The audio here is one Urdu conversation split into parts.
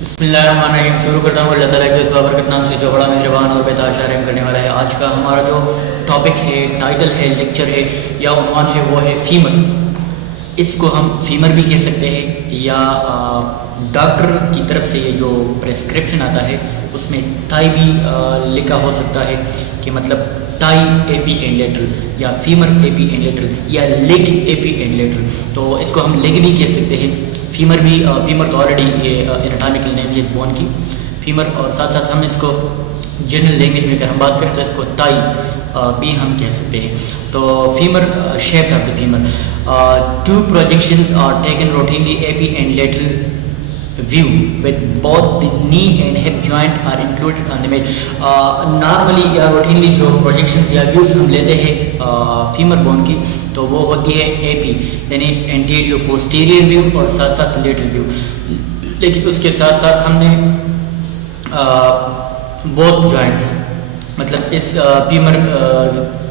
بسم اللہ الرحمن الرحیم. شروع کرتا ہوں اللہ تعالیٰ کے اس بابرکت نام سے جو بڑا مہربان اور بیداشت رحم کرنے والا ہے. آج کا ہمارا جو ٹاپک ہے، ٹائٹل ہے، لیکچر ہے یا عنوان ہے، وہ ہے فیمر. اس کو ہم فیمر بھی کہہ سکتے ہیں یا ڈاکٹر کی طرف سے یہ جو پریسکرپشن آتا ہے اس میں ٹائی بھی لکھا ہو سکتا ہے کہ مطلب tie a P and lateral یا فیمر اے پی اینڈ لیٹرل یا league a P and lateral. تو اس کو ہم لیگ بھی کہہ سکتے ہیں. فیمر بھی فیمر تو آلریڈی یہ اناٹامیکل نیم ہے اس بون کی فیمر، اور ساتھ ساتھ ہم اس کو جنرل لینگویج میں اگر ہم بات کریں تو اس کو ٹائی بھی ہم کہہ سکتے ہیں. تو femur shape of the femur. Two projections are taken routinely AP and lateral view with both the knee and hip joint are included on the image. Normally یا routinely جو projections یا views ہم لیتے ہیں فیمر بون کی تو وہ ہوتی ہے AP یعنی anterior posterior view اور ساتھ ساتھ lateral view. لیکن اس کے ساتھ ساتھ ہم نے both joints مطلب اس فیمر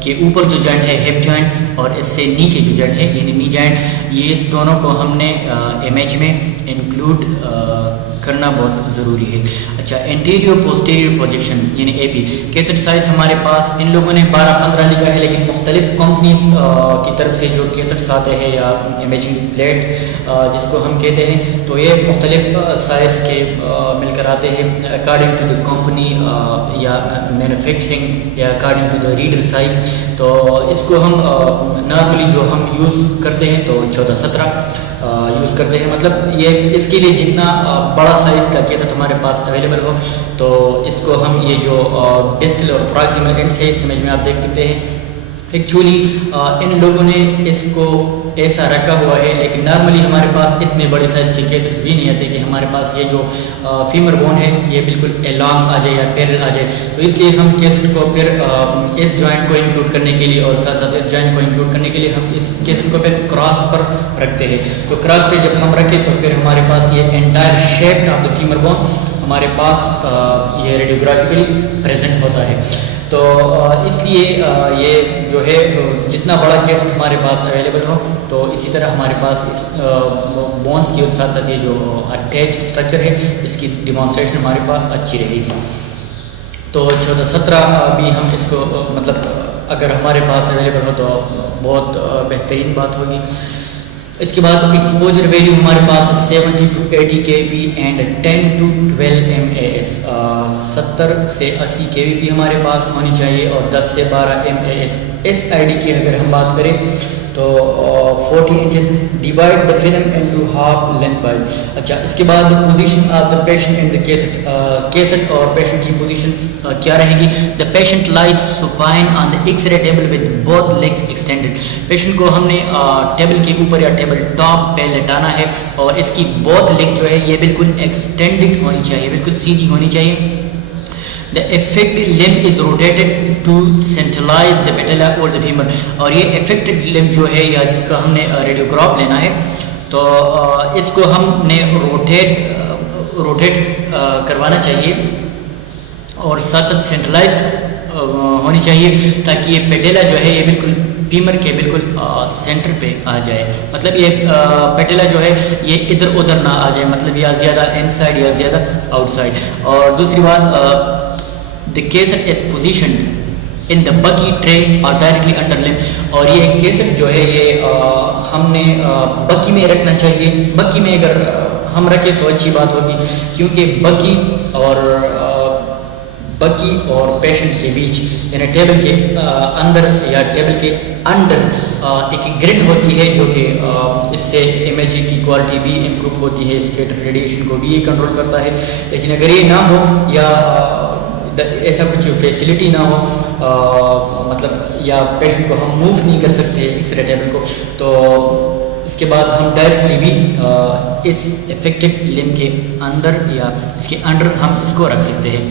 کے اوپر جو جوائنٹ ہے ہپ جوائنٹ اور اس سے نیچے جو جوائنٹ ہے یعنی نی جوائنٹ، یہ اس دونوں کو ہم نے امیج میں انکلوڈ کرنا بہت ضروری ہے. اچھا، انٹیریور پوسٹیریور پروجیکشن یعنی اے پی. کیسٹ سائز ہمارے پاس ان لوگوں نے 12-15 لکھا ہے، لیکن مختلف کمپنیز کی طرف سے جو کیسٹس آتے ہیں یا امیجنگ پلیٹ جس کو ہم کہتے ہیں، تو یہ مختلف سائز کے مل کر آتے ہیں اکارڈنگ ٹو دی کمپنی یا مینوفیکچرنگ یا according to the reader size. تو اس کو ہم نارملی جو ہم یوز کرتے ہیں تو 14-17 یوز کرتے ہیں. مطلب یہ اس کے لیے جتنا بڑا سائز کا کیسٹ ہمارے پاس اویلیبل ہو تو اس کو ہم یہ جو ڈسٹل اور پراکسیمل اینڈ سے اس امیج میں آپ دیکھ سکتے ہیں. ایکچولی ان لوگوں نے اس کو ایسا رکھا ہوا ہے، لیکن نارملی ہمارے پاس اتنے بڑے سائز کے کیسٹس بھی نہیں آتے کہ ہمارے پاس یہ جو فیمر بون ہے یہ بالکل الانگ آ جائے یا پیرل آ جائے. تو اس لیے ہم کیسٹ کو پھر اس جوائنٹ کو انکلوڈ کرنے کے لیے اور ساتھ ساتھ اس جوائنٹ کو انکلوڈ کرنے کے لیے ہم اس کیسٹ کو پھر کراس پر رکھتے ہیں. تو کراس پہ جب ہم رکھیں تو پھر ہمارے پاس یہ entire shape of the femur bone ہمارے پاس یہ ریڈیوگرافیکلی پریزنٹ ہوتا ہے. تو اس لیے یہ جو ہے جتنا بڑا کیس ہمارے پاس اویلیبل ہو تو اسی طرح ہمارے پاس اس بونس کی اور ساتھ ساتھ یہ جو اٹیچ اسٹرکچر ہے اس کی ڈیمانسٹریشن ہمارے پاس اچھی رہے گی. تو 14-17 بھی ہم اس کو مطلب اگر ہمارے پاس اویلیبل ہو تو بہت بہترین بات ہوگی. اس کے بعد ایکسپوجر ویلیو ہمارے پاس 70-80 kb اینڈ 10-12 MAS. 70 سے 80 kbp ہمارے پاس ہونی چاہیے اور 10 سے 12 MAS. اس آئی ڈی کی اگر ہم بات کریں تو 40 inches. Divide the film into half lengthwise. اچھا، اس کے بعد position of the patient in the cassette. Cassette اور پیشنٹ کی پوزیشن کیا رہے گی؟ The patient lies supine on the X ray table with both legs extended. Patient کو ہم نے ٹیبل کے اوپر یا ٹیبل ٹاپ پہ لٹانا ہے اور اس کی بوتھ لیگس جو ہے یہ بالکل ایکسٹینڈیڈ ہونی چاہیے، بالکل سیدھی ہونی چاہیے. The affected limb is rotated to centralize the patella or the femur. اور یہ affected limb جو ہے یا جس کا ہم نے ریڈیوگراف لینا ہے تو اس کو ہم نے روٹیٹ کروانا چاہیے اور ساتھ ساتھ سینٹرلائزڈ ہونی چاہیے تاکہ یہ پیٹیلا جو ہے یہ بالکل فیمر کے بالکل سینٹر پہ آ جائے. مطلب یہ پیٹیلا جو ہے یہ ادھر ادھر نہ آ جائے، مطلب یا زیادہ ان سائڈ یا زیادہ آؤٹ سائڈ. اور دوسری بات the cassette is positioned in the bucky tray or directly under limb. اور یہ کیسٹ جو ہے یہ ہم نے بکی میں رکھنا چاہیے. بکی میں اگر ہم رکھیں تو اچھی بات ہوگی کیونکہ بکی اور پیشنٹ کے بیچ یعنی ٹیبل کے اندر یا ٹیبل کے انڈر ایک گرڈ ہوتی ہے جو کہ اس سے امیج کی کوالٹی بھی امپروو ہوتی ہے، اسکیٹر ریڈیشن کو بھی یہ کنٹرول کرتا ہے. لیکن اگر یہ نہ ہو یا ایسا کچھ فیسلٹی نہ ہو مطلب یا پیشنٹ کو ہم موو نہیں کر سکتے ایکس رے ٹیبل کو، تو اس کے بعد ہم ڈائریکٹلی بھی اس افیکٹڈ لمب کے اندر یا اس کے انڈر ہم اس کو رکھ سکتے ہیں.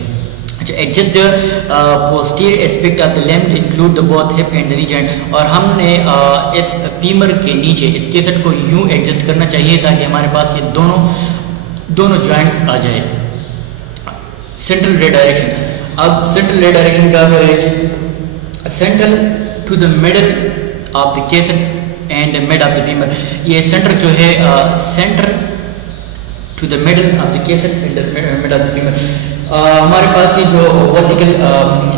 اچھا، adjust posterior aspect of the limb include the both hip and the knee joint. اور ہم نے اس فیمر کے نیچے اس کیسٹ کو یوں ایڈجسٹ کرنا چاہیے تاکہ ہمارے پاس یہ دونوں جوائنٹس آ جائے. سینٹرل رے ڈائریکشن. اب سینٹرل رے ڈائریکشن کیا کرے گی؟ Central to the middle of the cassette and mid of the femur. یہ سینٹر جو ہے centre to to the middle of the cassette in the middle of the femur. ہمارے پاس یہ جو ورٹیکل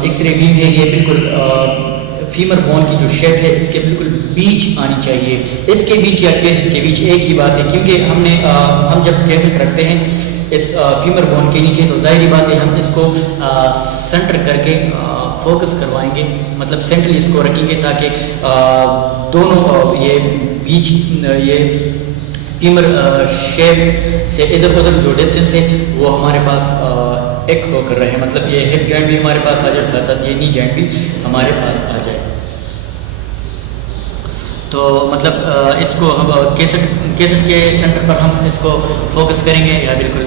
ایکس رے بیم ہے یہ بالکل فیمر بون کی جو شیپ ہے اس کے بالکل بیچ آنی چاہیے. اس کے بیچ یا کیسٹ کے بیچ ایک ہی بات ہے, کیونکہ ہم جب کیسٹ رکھتے ہیں اس فیمر بون کے نیچے تو ظاہری بات ہے ہم اس کو سینٹر کر کے فوکس کروائیں گے, مطلب سینٹرلی اس کو رکھیں گے تاکہ دونوں یہ بیچ یہ فیمر شیپ سے ادھر ادھر جو ڈسٹینس ہے وہ ہمارے پاس ایک ہو کر رہے, مطلب یہ ہپ جوائنٹ بھی ہمارے پاس آ جائے, ساتھ ساتھ یہ نی جوائنٹ بھی ہمارے پاس آ جائے. تو مطلب اس کو ہم کیسٹ کے سینٹر پر ہم اس کو فوکس کریں گے یا بالکل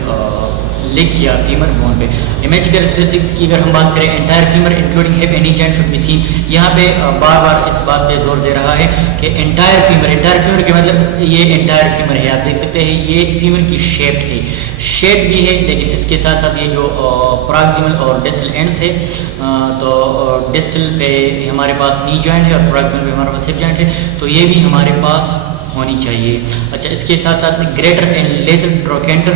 لیگ یا فیمر بون پہ. امیج کیریکٹرسٹکس کی اگر ہم بات کریں, انٹائر فیمر انکلوڈنگ ہپ اینی جوائنٹ شوڈ بی سین. یہاں پہ بار بار اس بات پہ زور دے رہا ہے کہ انٹائر فیمر کے مطلب یہ انٹائر فیمر ہے, آپ دیکھ سکتے ہیں یہ فیمر کی شیپ بھی ہے, لیکن اس کے ساتھ ساتھ یہ جو پراکسیمل اور ڈسٹل اینڈس ہے, تو ڈسٹل پہ ہمارے پاس نی جوائنٹ ہے اور پراکسیمل پہ ہمارے پاس ہپ جوائنٹ ہے, تو یہ بھی ہمارے پاس ہونی چاہیے. اچھا, اس کے ساتھ ساتھ greater and lesser trochanter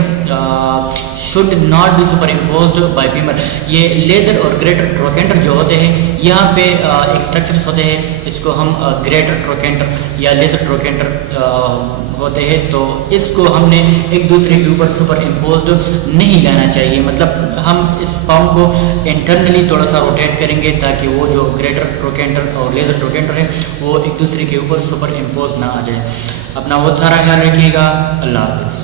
should not be superimposed by femur. یہ لیزر اور گریٹر ٹروکینٹر جو ہوتے ہیں یہاں پہ ایک اسٹرکچرس ہوتے ہیں, اس کو ہم گریٹر ٹروکینٹر یا لیزر ٹروکینٹر ہوتے ہیں, تو اس کو ہم نے ایک دوسرے کے اوپر سپر امپوزڈ نہیں لینا چاہیے. مطلب ہم اس پاؤں کو انٹرنلی تھوڑا سا روٹیٹ کریں گے تاکہ وہ جو گریٹر ٹروکینٹر اور لیزر ٹروکینٹر ہے وہ ایک دوسرے کے اوپر سپر امپوز نہ آ جائے. اپنا بہت سارا خیال رکھیے گا. اللہ حافظ.